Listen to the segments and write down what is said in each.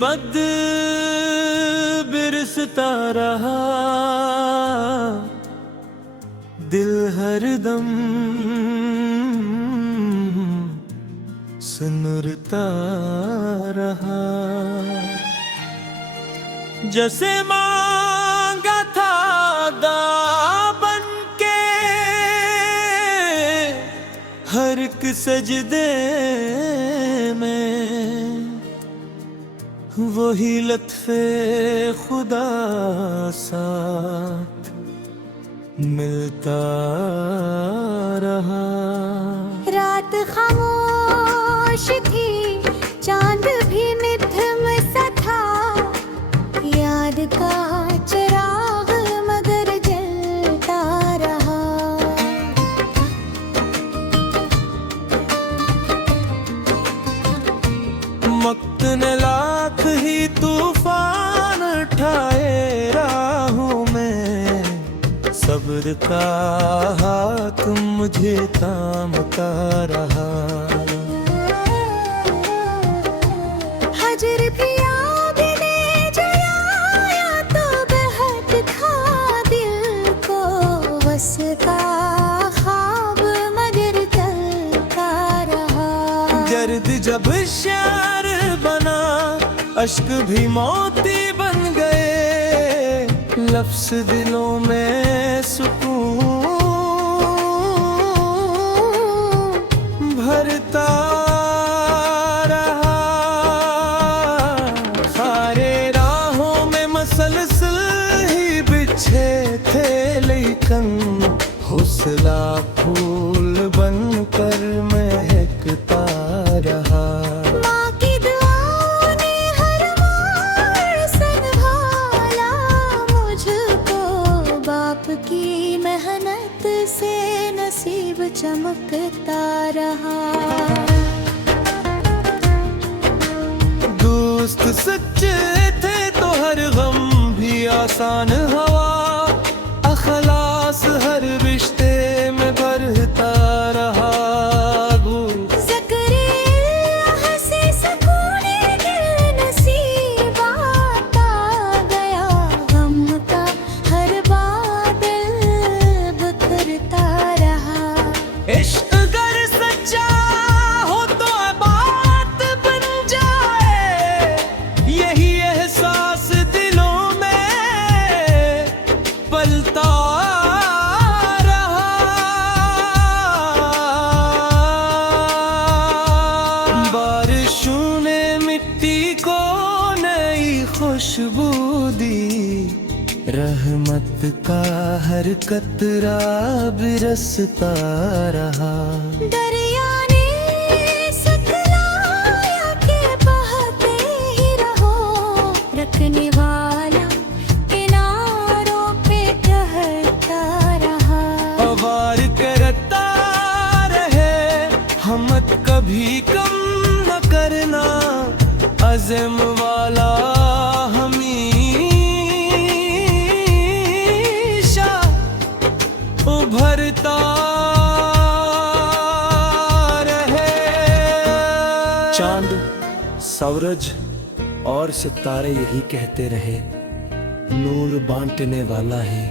बद बिरसता रहा, दिल हरदम सुनता रहा। जैसे मांगा था दामन के हर एक सजदे में, वही लत्फे खुदा साथ मिलता रहा। रात खामोश थी, चांद भी निधम सा था, याद का चिराग मगर जलता रहा। वक्त ने लाख ही तूफान उठाए राहों में, सब्र का हाथ मुझे थामता रहा। हजर भी याद ने जलाया तो बहक था दिल को, बस का ख्वाब मगर चलता रहा। दर्द जब शार बना, अश्क भी मोती बन गए, लफ्ज़ दिलों में सुकून भरता रहा। सारे राहों में मसलसल ही बिछे थे, लेकिन हौसला फूल बनकर महकता रहा। माँ की दुआओं ने हर मोड़ संभाला मुझको, बाप की मेहनत से नसीब चमकता रहा। दोस्त सच्चे थे तो हर गम भी आसान हवा, अखलास हर रिश्ते में बढ़ता रहा। इश्क अगर सच्चा हो तो बात बन जाए, यही एहसास दिलों में पलता रहा। बारिशों ने मिट्टी को नई खुशबू दी, रहमत का हर कतरा बिरसता रहा। दरिया ने सिखलाया कि बहते ही रहो, रखने वाला किनारों पे कहता रहा। वार करता रहे, हिम्मत कभी कम न करना, अज़म वाला उभरता रहे। चांद, सूरज और सितारे यही कहते रहे, नूर बांटने वाला ही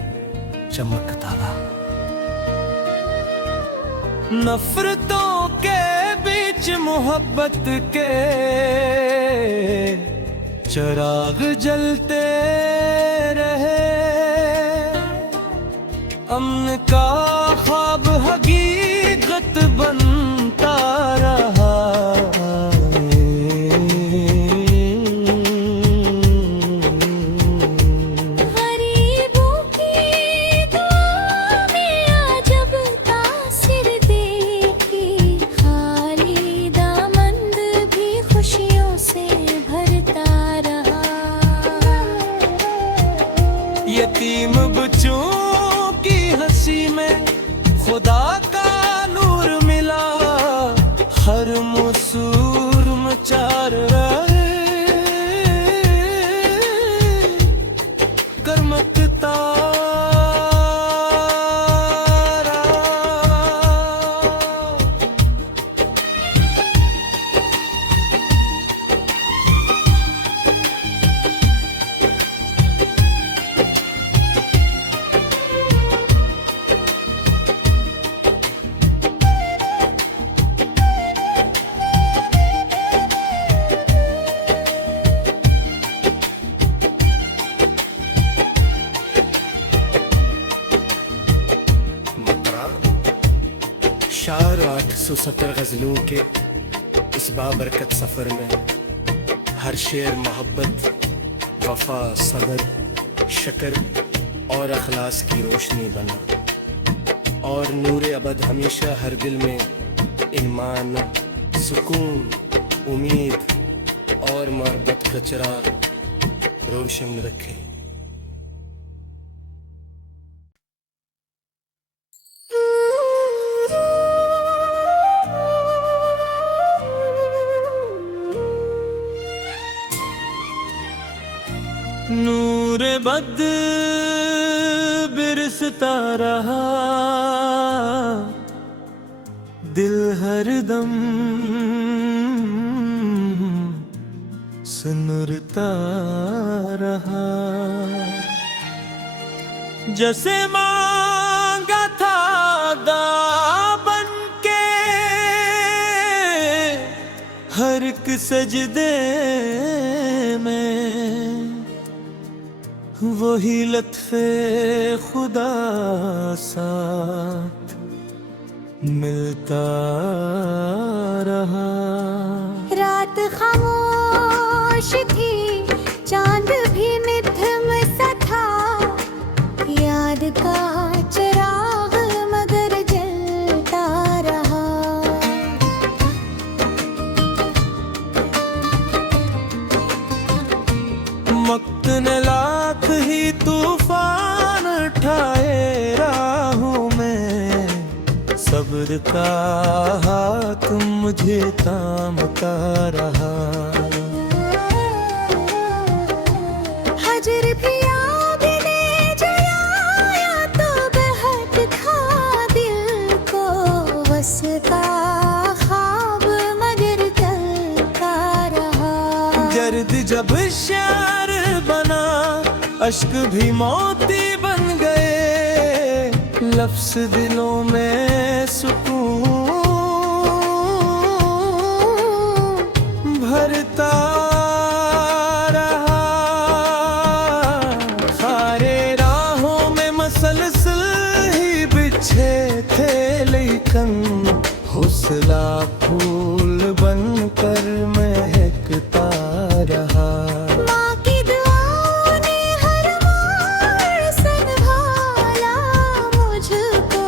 चमकता रहा। नफरतों के बीच मोहब्बत के चिराग जलते रहे, अमन का ख्वाब हकीकत बनता रहा। गरीबों की दुआ में जब तासिर देखी, खाली दामन भी खुशियों से भरता रहा। यतीम बच्चों की हंसी में खुदा का नूर मिला, हर मसूर मचार रहे, करमकता रहा। 4870 गज़लों के इस बाबरकत सफ़र में हर शेर मोहब्बत, वफा, सब्र, शक्र और अखलास की रोशनी बना, और नूर अबद हमेशा हर दिल में ईमान, सुकून, उम्मीद और मोहब्बत का चिराग रोशन रखे। नूर बद बिरसता रहा, दिल हरदम सुनरता रहा। जैसे मांगा था दामन के हर एक सजदे में, वही लत्फे खुदा साथ मिलता रहा। रात खामोश थी, चांद भी निधम सा था, याद का चिराग मगर जलता रहा। वक्त ने लाख ही तूफान उठाए राहों में, सब्र का हाथ मुझे थामता रहा। हजर भी याद ने जलाया तो बहक था दिल को, बस का ख्वाब मगर चलता रहा। दर्द जब शार बना, अश्क भी मोती बन गए, लफ्ज़ दिलों में सुकून भरता रहा। सारे राहों में मसलसल ही बिछे थे, लेकिन हौसला फूल बनकर महकता रहा। माँ की दुआओं ने हर मोड़ संभाला मुझको,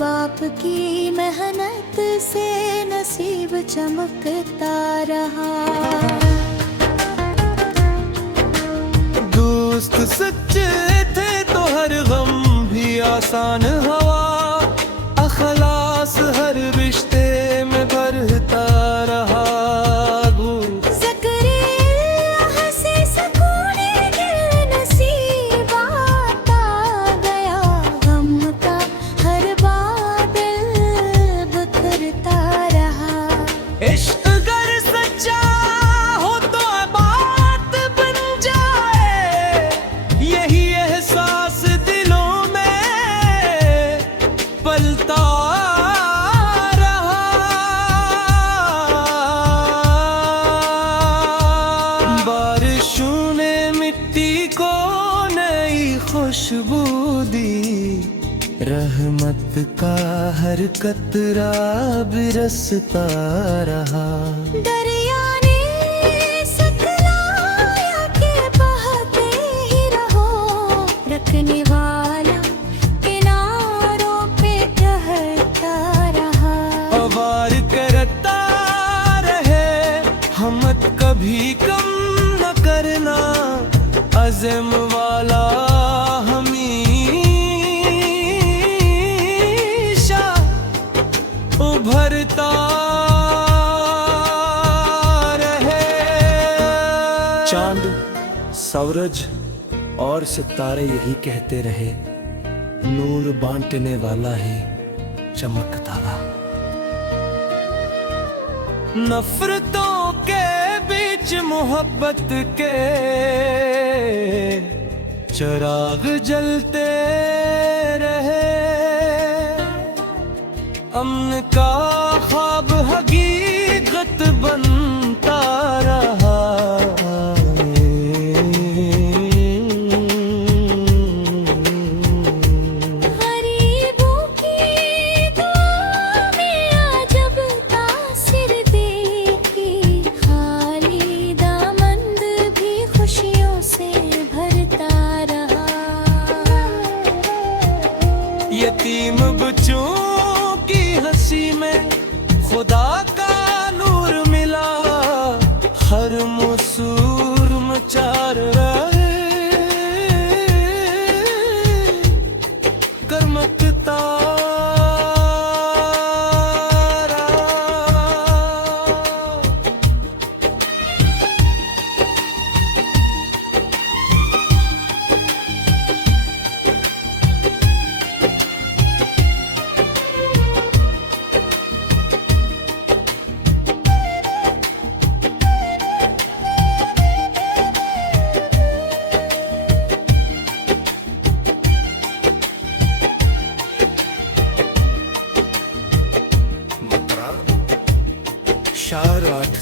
बाप की मेहनत से नसीब चमकता रहा। दोस्त सच्चे थे तो हर गम भी आसान हवा, अखलास हर रिश्ते में बढ़ता रहा। इश्क अगर सच्चा हो तो बात बन जाए, यही एहसास दिलों में पलता रहा। बारिशों ने मिट्टी को नई खुशबू दी, रहमत का हर कतरा बिरसता रहा। दरिया ने सिखलाया कि बहते ही रहो, रखने वाला किनारों पे कहता रहा। वार करता रहे, हिम्मत कभी कम न करना, अज़म वाला उभरता रहे। चांद, सूरज और सितारे यही कहते रहे, नूर बांटने वाला है चमकता। नफरतों के बीच मोहब्बत के चिराग जलते रहे, अमन का ख्वाब हकीकत बनता रहा। गरीबों की दुआ में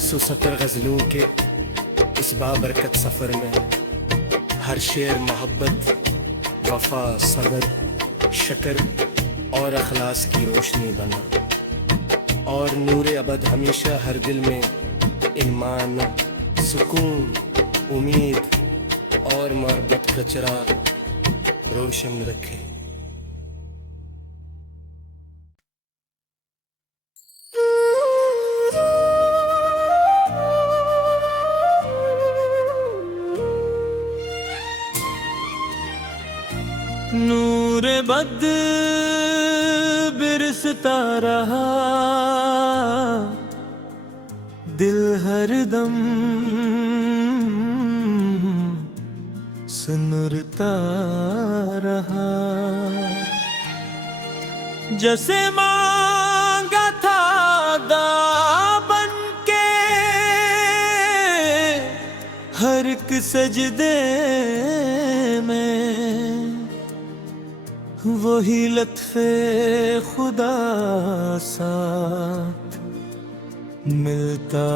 170 गज़लों के इस बाबरकत सफ़र में हर शेर मोहब्बत, वफा, सब्र, शकर और अखलास की रोशनी बना, और नूर अबद हमेशा हर दिल में ईमान, सुकून, उम्मीद और मोहब्बत का चिराग रोशन रखे। नूर बद बिरसता रहा, दिल हरदम सुनरता रहा। जैसे मांगा था दामन के हर एक सजदे में, वही लत्फे खुदा साथ मिलता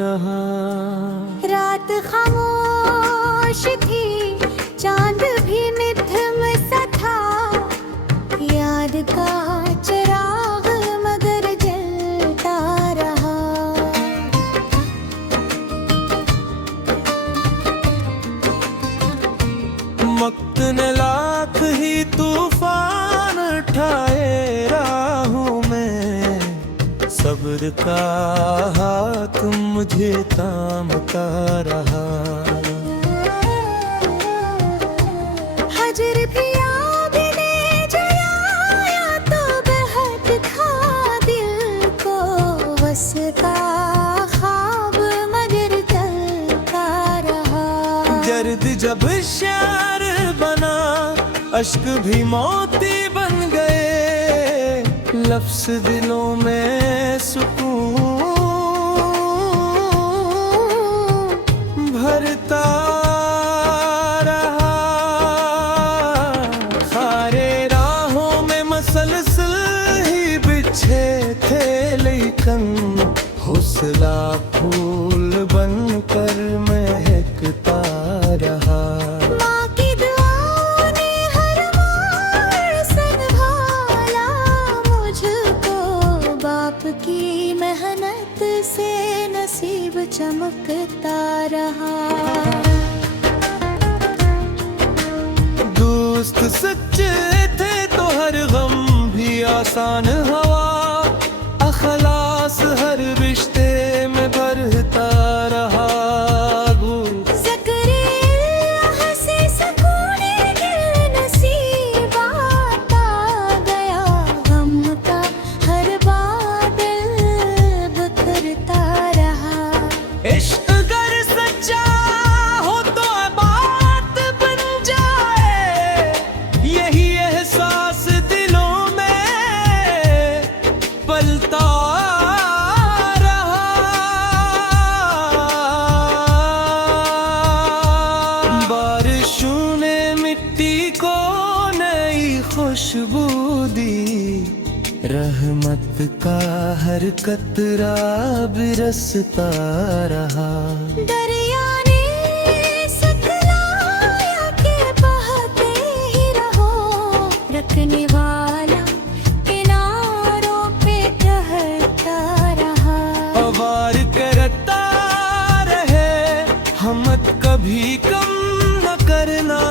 रहा। रात खामोश थी, चांद भी निधम सा था, याद का चिराग मगर जलता रहा। वक्त ने लाख ही तूफान उठाए राहों में, सब्र का हाथ मुझे थामता रहा। हजर भी याद ने जलाया तो बहक था दिल को, बस का ख्वाब मगर चलता रहा। दर्द जब शेर बना, अश्क भी मोती बन गए, लफ्ज़ दिलों में सुकून भरता रहा। सारे राहों में मसलसल ही बिछे थे, लेकिन हौसला फूल बनकर महकता रहा। माँ की दुआ ने हर मोड़ संभाला मुझको, बाप की मेहनत से नसीब चमकता रहा। दोस्त सच्चे थे तो हर गम भी आसान हवा, अखलास हर रिश्ते में बढ़ता रहा। इश्क अगर सच्चा हो तो बात बन जाए, यही एहसास दिलों में पलता रहा। बारिशों ने मिट्टी को नई खुशबू दी, रहमत का हर कतरा बिरसता रहा। दरिया ने सिखलाया कि बहते ही रहो, रखने वाला किनारों पे कहता रहा। वार करता रहे, हिम्मत कभी कम न करना,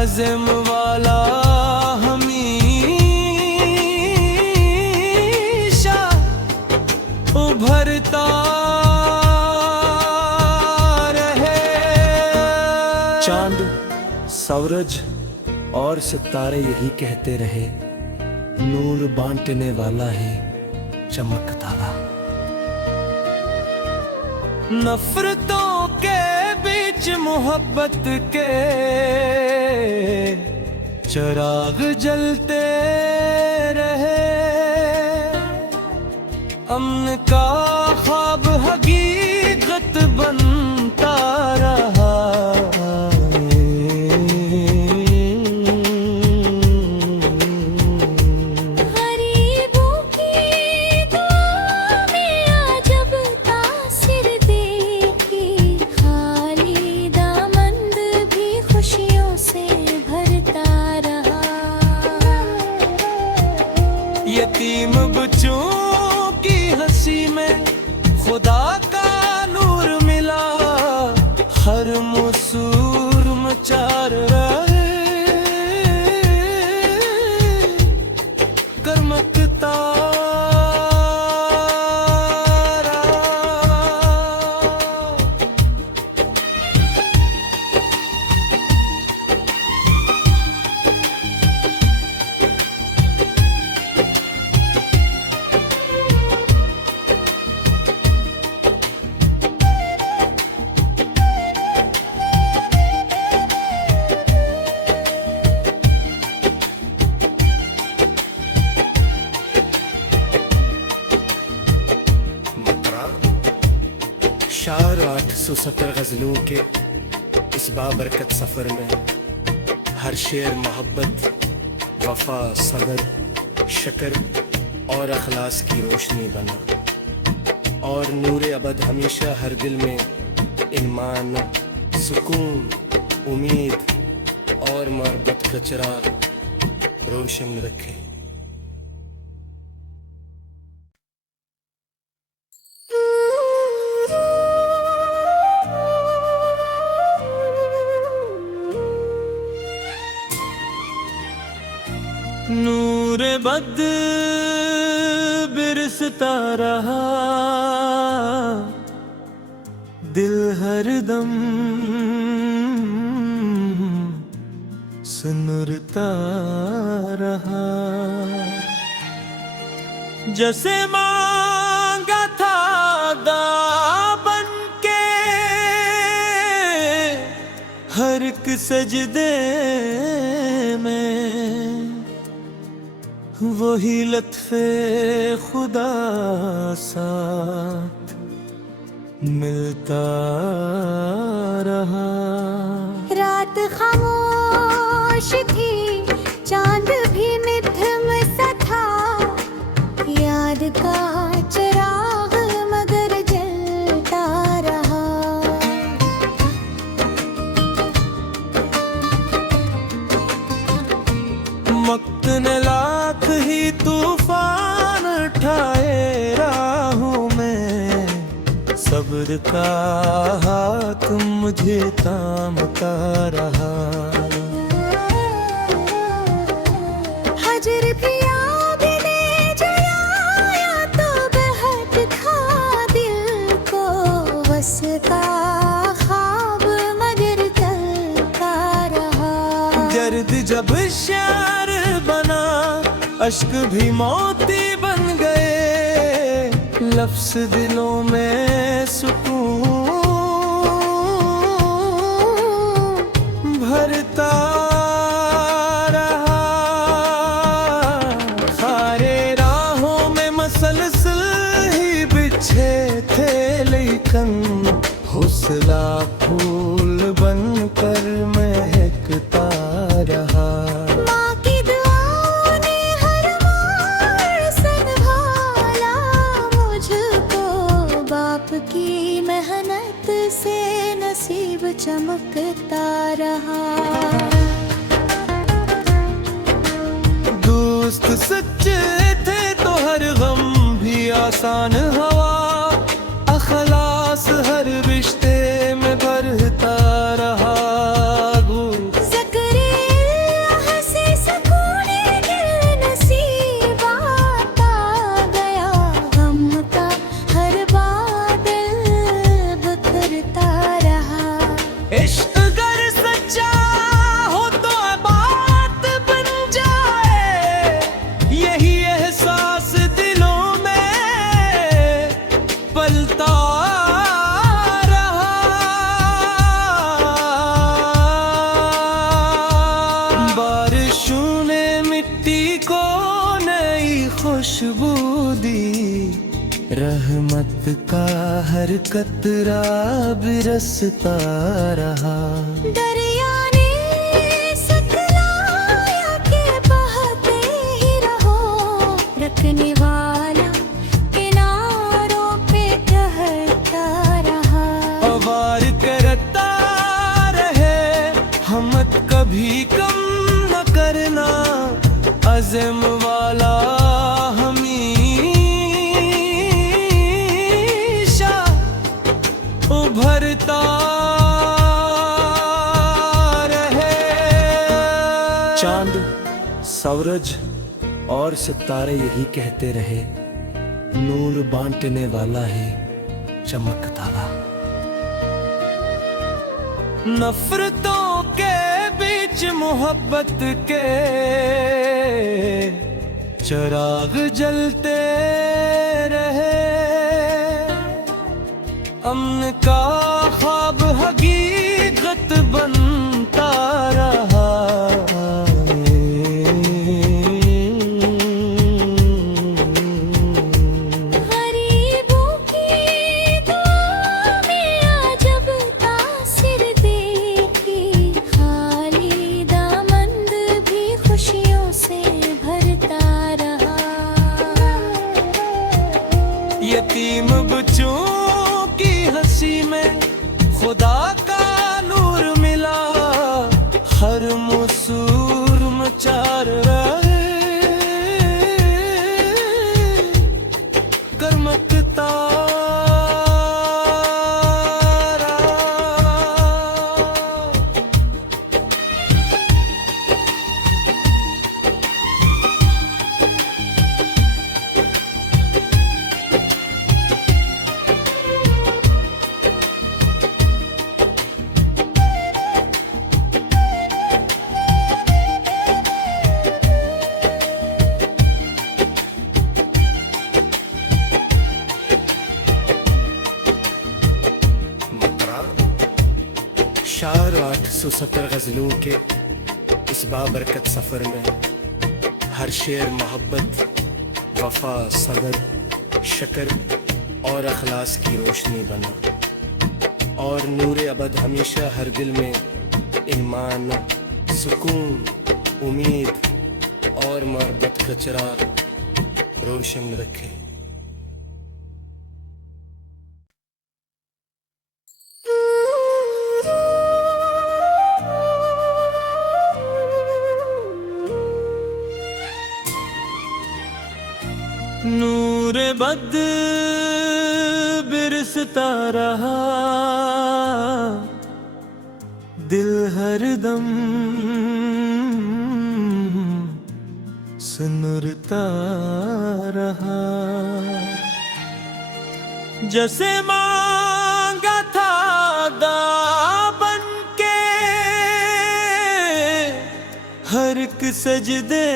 अज़म वाला उभरता रहे। चांद, सूरज और सितारे यही कहते रहे, नूर बांटने वाला है चमकता रहा। नफरतों के बीच मोहब्बत के चिराग जलते रहे, अमन का ख्वाब हकीकत बनता रहा। गरीबों की दुआ में आज यतीम बच्चों की हंसी में खुदा का नूर मिला, हर मसूर मचार रहे करमकता शार 870 गज़लों के इस बाबरकत सफ़र में हर शेर मोहब्बत, वफा, सबर, शकर और अखलास की रोशनी बना, और नूर अबद हमेशा हर दिल में ईमान, सुकून, उम्मीद और मोहब्बत का चिराग रोशन रखे। नूर बद बिरसता रहा, दिल हरदम सुनरता रहा। जैसे मांगा था दामन के हर एक सजदे में, वही लत्फे खुदा साथ मिलता रहा। रात खामोश थी, चांद भी मिधम सा था, याद का चिराग मगर जलता रहा। वक्त ने लाख ही तूफान उठाए राहों में, सब्र का हाथ मुझे थामता रहा। हजर भी याद ने जलाया तो बहक था दिल को, बस का ख्वाब मगर चलता रहा। दर्द जब शार बना, अश्क भी मोती बन गए, लफ्ज़ दिलों में सुकून भरता रहा। सारे राहों में मसलसल ही बिछे थे, लेकिन हौसला फूल बनकर महकता रहा। माँ की दुआ ने हर मोड़ संभाला मुझको, बाप की मेहनत से नसीब चमकता रहा। दोस्त सच्चे थे तो हर गम भी आसान हवा, अखलास हर रिश्ते में बढ़ता रहा। इश्क अगर सच्चा हो तो बात बन जाए, यही एहसास दिलों में पलता रहा। बारिशों ने मिट्टी को नई खुशबू दी, रहमत का हर कतरा बिरसता रहा। दरिया ने सिखलाया कि बहते ही रहो, रखने वाला किनारों पे कहता रहा। अवार करता रहे, हिम्मत कभी कम न करना, अज़म वाला हम चांद, सूरज और सितारे यही कहते रहे, नूर बांटने वाला है चमकदारा। नफरतों के बीच मोहब्बत के चिराग जलते रहे, अमन का ख्वाब हकीकत बनता रहा। गरीबों की दुआ में अजब तासिर देखी, खाली दामन भी खुशियों से भरता रहा। यतीम बच्चों की हंसी में खुदा का नूर मिला, हर मसूर मचार रहे, गरमकता शार 870 गज़लों के इस बाबरकत सफ़र में हर शेर मोहब्बत, वफा, सबर, शकर और अखलास की रोशनी बना, और नूर अबद हमेशा हर दिल में ईमान, सुकून, उम्मीद और मोहब्बत का चिराग रोशन रखे। नूर बद बिरसता रहा, दिल हरदम सुनरता रहा। जैसे मांगा था दामन के हर एक सजदे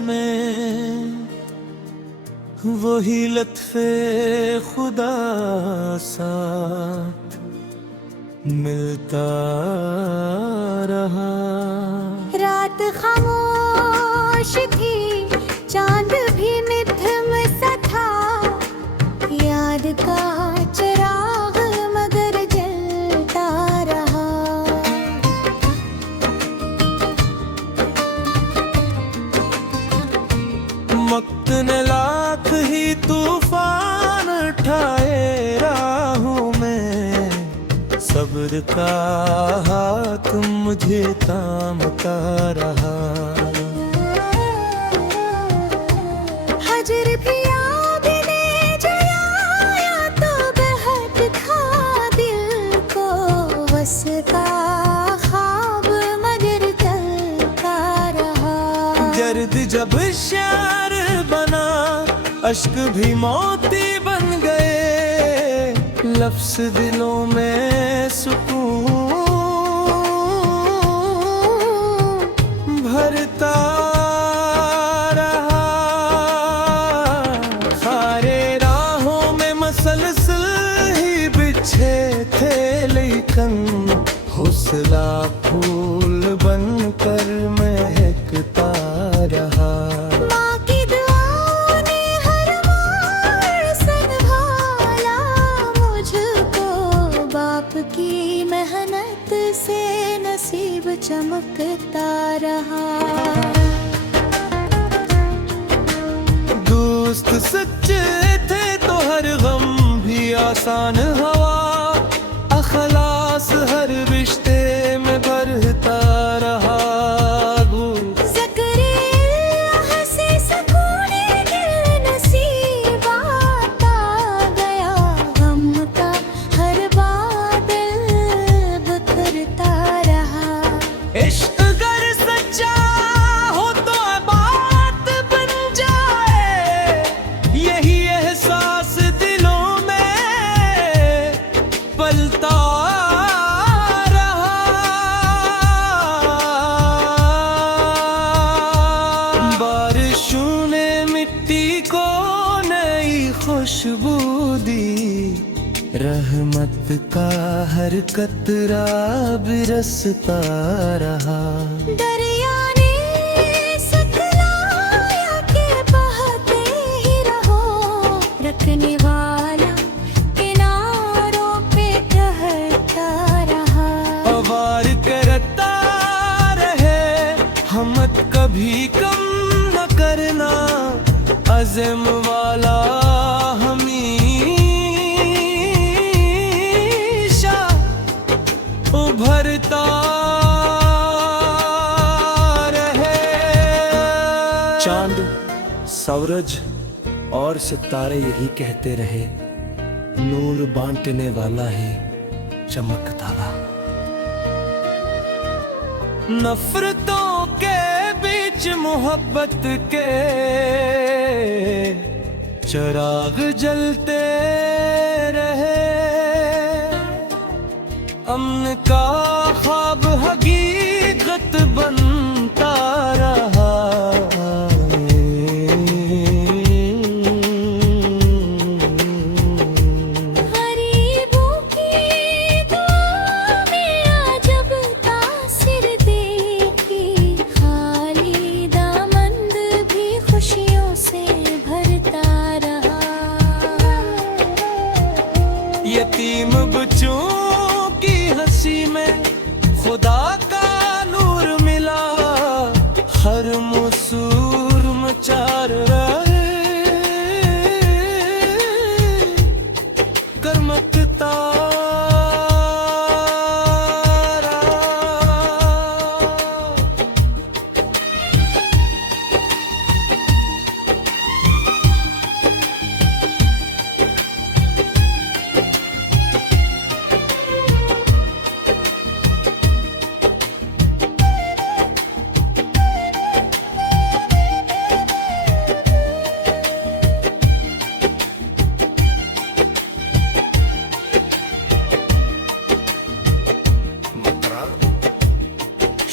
में, वही लत्फे खुदा साथ मिलता रहा। रात खामोश थी, चांद भी निधम सा था, याद का चिराग मगर जलता रहा। वक्त ने लाख ही तूफान उठाए राहों में, सब्र का हाथ मुझे थामता रहा। हजर भी याद ने जलाया तो बहक था दिल को, बस का ख्वाब मगर चलता रहा। दर्द जब शार बना, अश्क भी मोती बन गए, लफ्ज़ दिलों में सुकून भरता रहा। सारे राहों में मसलसल ही बिछे थे, लेकिन हौसला फूल बनकर महकता रहा। माँ की दुआ ने हर मोड़ संभाला मुझको, बाप की मेहनत से नसीब चमकता रहा। दोस्त सच्चे थे तो हर गम भी आसान हवा, अखलास हर रिश्ते में बढ़ता रहा। इश्क गर सच रहमत का हर कतरा बिरसता रहा। दरिया ने सतलाया के बहते ही रहो, रखने वाला किनारों पे ठहरता रहा। वार करता रहे, हमत कभी कम न करना, अज़म वाला हमेशा उभरता रहे। चांद, सूरज और सितारे यही कहते रहे, नूर बांटने वाला है चमकता रहा। नफरतों के बीच मोहब्बत के चिराग जलते रहे। अमन का ख्वाब हकीकत बनता रहा। गरीबों की दुआ में अजब तासिर देखी, खाली दामन भी खुशियों से भरता रहा। यतीम बच्चों की हंसी में खुदा का नूर मिला, हर मसूर मचार रहे, करमकता रहा।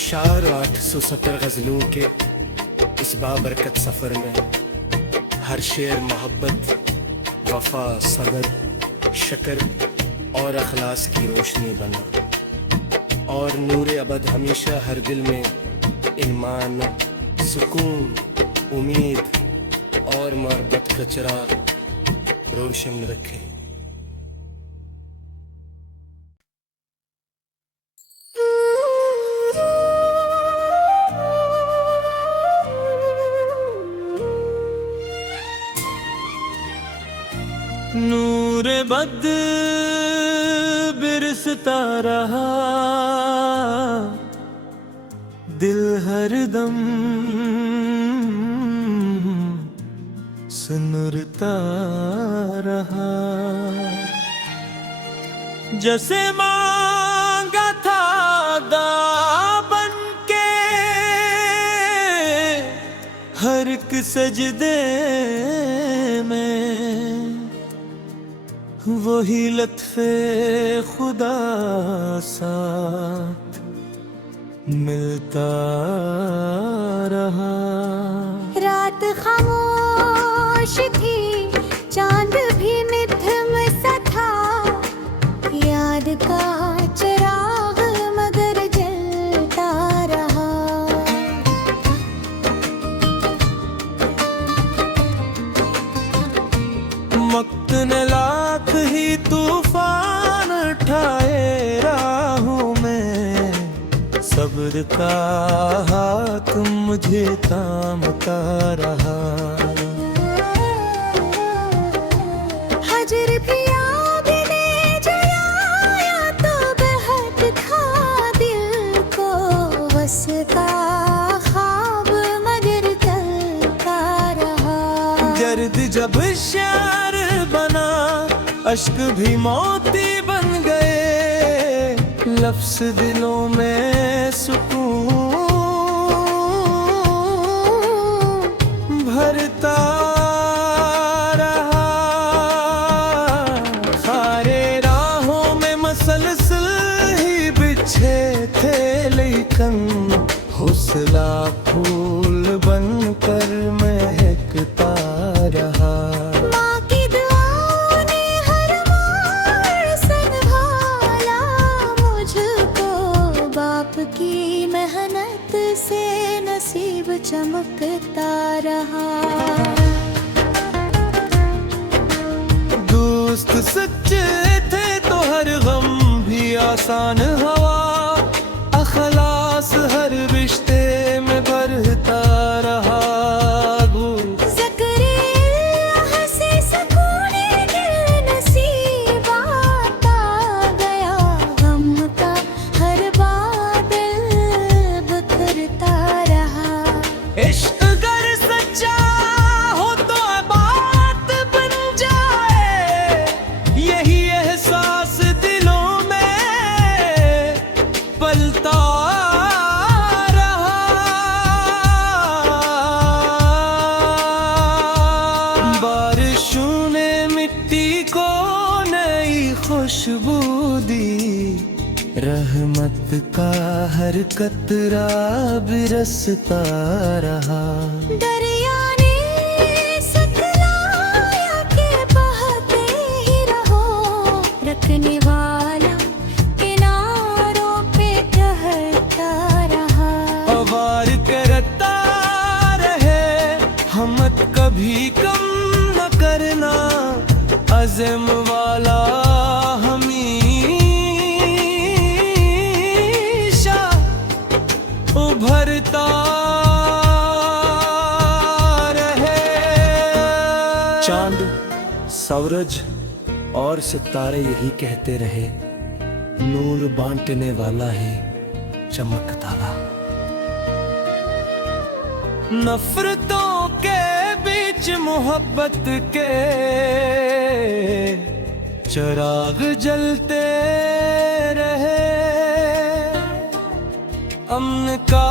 शार 870 गज़लों के इस बाबरकत सफ़र में हर शेर मोहब्बत, वफा, सब्र, शक्र और अखलास की रोशनी बना, और नूर अबद हमेशा हर दिल में ईमान, सुकून, उम्मीद और मोहब्बत का चिराग रोशन रखे। नूर बद बिरसता रहा, दिल हरदम सुनरता रहा। जैसे मांगा था दामन के हर एक सजदे में, वही लत्फे खुदा साथ मिलता रहा। रात खामोश थी, चांद भी मिथम सा था, याद का चिराग मगर जलता रहा। वक्त ने लाख ही तूफान उठाए राहों में, सब्र का हाथ मुझे थामता रहा। हजर भी याद ने जलाया तो बहक था दिल को, बस का ख्वाब मगर चलता रहा। दर्द जब शार बना, अश्क भी मोती बन गए, लफ्ज़ दिलों में सुकून भरता रहा। सारे राहों में मसलसल ही बिछे थे, लेकिन हौसला फूल बनकर महकता रहा। माँ की दुआ ने हर मोड़ की मेहनत से नसीब चमकता रहा। दोस्त सच्चे थे तो हर गम भी आसान हवा, अखलास हर रिश्ते में बढ़ता रहा। ज़करील्लाह से सुकून दिल नसीब आता गया, गम का हर बादल बिखरता रहा। इश्क अगर सच्चा हो तो बात बन जाए, यही एहसास दिलों में पलता रहा। बारिशों ने मिट्टी को नई खुशबू दी, रहमत का हर कतरा बिरसता रहा। दरिया ने सतलाया के बहते ही रहो, रखने वाला किनारों पे ठहरता रहा। अवार करता रहे हमत कभी कम न करना, अज़म वाला हमेशा उभरता रहे। चांद, सूरज और सितारे यही कहते रहे, नूर बांटने वाला है चमकता। नफरतों के बीच मोहब्बत के चिराग जलते रहे, अमन का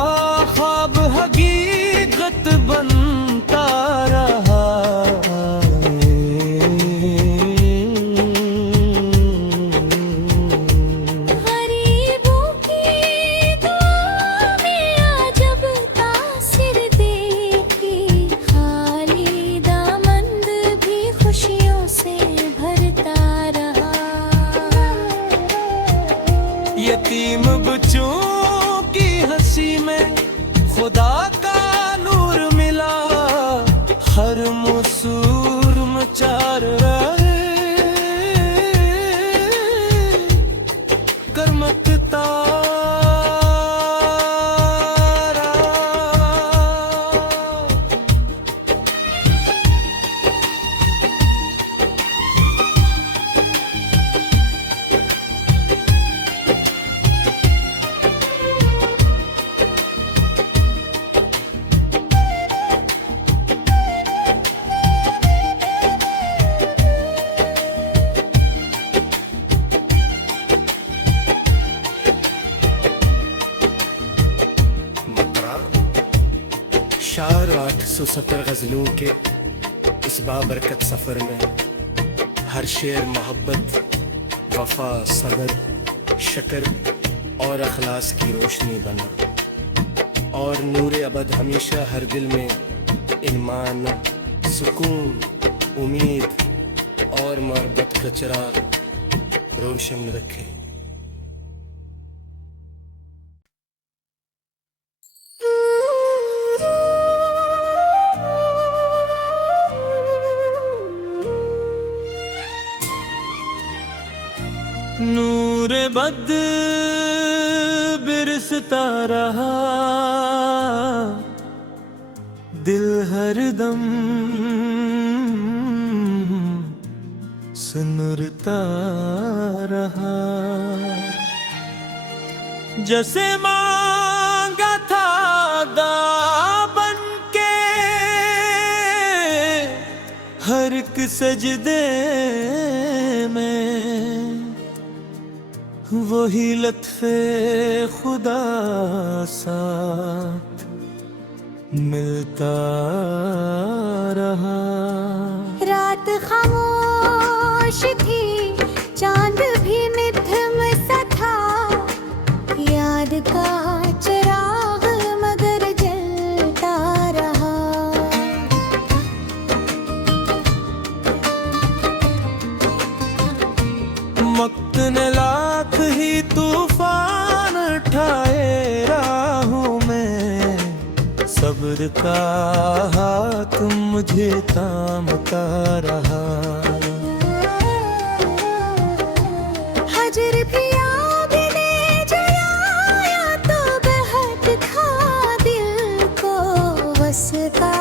ख्वाब हकीकत बनता रहा। गरीबों की दुआ में अजब तासिर देखी, खाली दामन भी खुशियों से भरता रहा। यतीम बच्चों की हंसी में खुदा का नूर मिला, हर मसूर मचार रहे करमकता रहा। शार 870 गज़लों के इस बाबरकत सफ़र में हर शेर मोहब्बत, वफा, सब्र, शकर और अखलास की रोशनी बना, और नूर अबद हमेशा हर दिल में ईमान, सुकून, उम्मीद और मोहब्बत का चिराग रोशन रखे। नूर बद बिरसता रहा, दिल हरदम सुनरता रहा। जैसे मांगा था दामन के हर एक सजदे में, वही लत्फे खुदा साथ मिलता रहा। रात खामोश थी, चांद भी निधम सा था, याद का चिराग मगर जलता रहा। वक्त ने लाख ही तूफान उठाए, सब्र का हाथ मुझे थामता रहा। हजर भी याद ले जलाया तो बहक था दिल को, बस का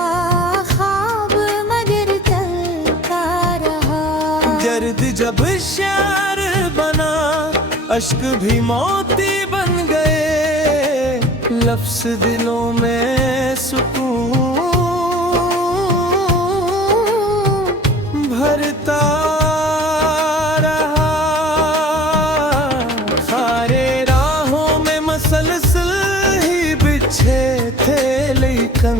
ख्वाब मगर चलता रहा। दर्द जब शेर बना अश्क भी मोती बन गए, लफ्ज़ दिलों में सुकून भरता रहा। सारे राहों में मसलसल ही बिछे थे लेकिन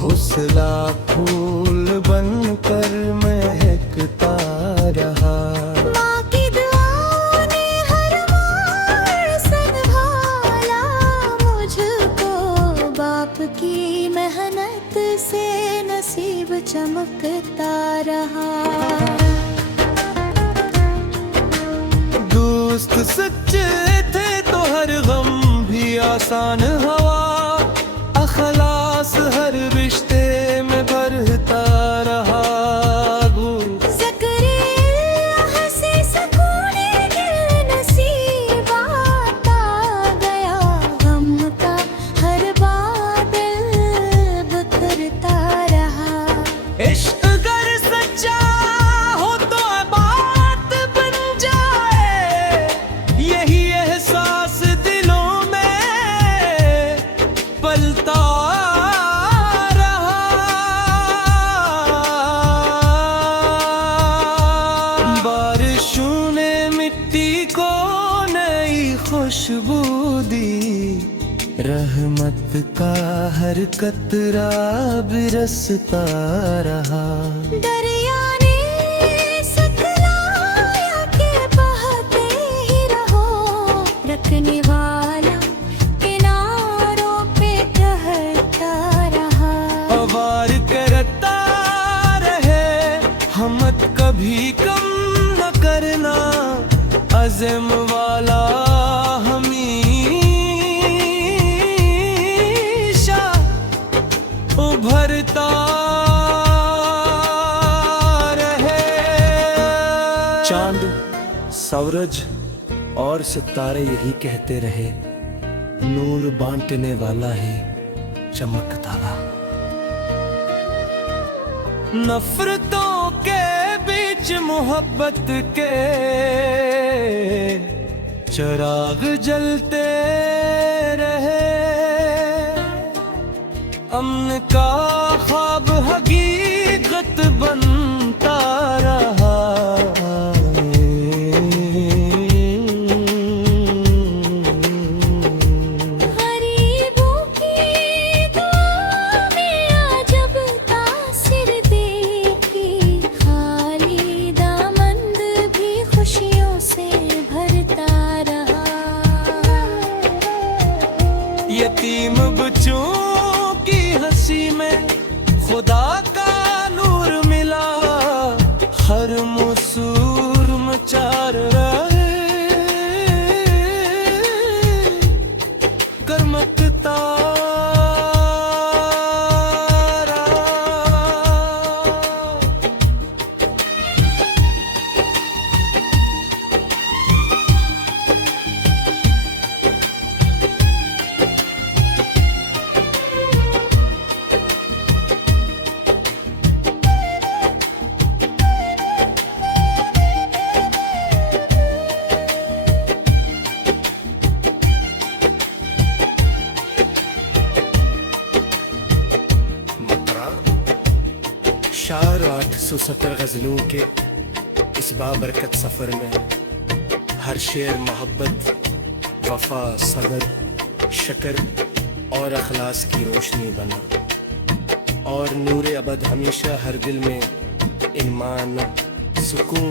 हौसला फूल बनकर महकता रहा। माँ की दुआओं ने हर मोड़ संभाला मुझको, बाप की मेहनत से नसीब चमकता रहा। दोस्त सच्चे थे तो हर गम भी आसान हवा, अखलास हर रिश्ते में भरता रहा। ज़करील्लाह से सुकून दिल नसीब आता गया, गम का हर बादल बिखरता रहा। इश्क अगर सच्चा हो तो बात बन जाए, यही एहसास दिलों में पलता रहा। बारिशों ने मिट्टी को नई खुशबू दी, रहमत का हर कतरा बिरसता रहा। दरिया ने सिखलाया कि बहते ही रहो, रखने वाला किनारों पे कहता रहा। वार करता रहे हमत कभी कम न करना, अज़म वाला हमेशा उभरता रहे। चांद, सूरज और सितारे यही कहते रहे, नूर बांटने वाला है चमकता रहा। नफरतों के बीच मोहब्बत के चिराग जलते रहे, अमन का ख्वाब हकीकत बनता रहा। गरीबों की दुआ में जब तासिर देखी, खाली दामंद भी खुशियों से भरता रहा। यतीम बच्चों की हंसी में खुदा का नूर मिला, हर मुसूर मचार रहे करमकता रहा। शार 870 गज़लों के इस बाबरकत सफ़र में हर शेर मोहब्बत, वफा, सब्र, शकर और अखलास की रोशनी बना, और नूर अबद हमेशा हर दिल में ईमान, सुकून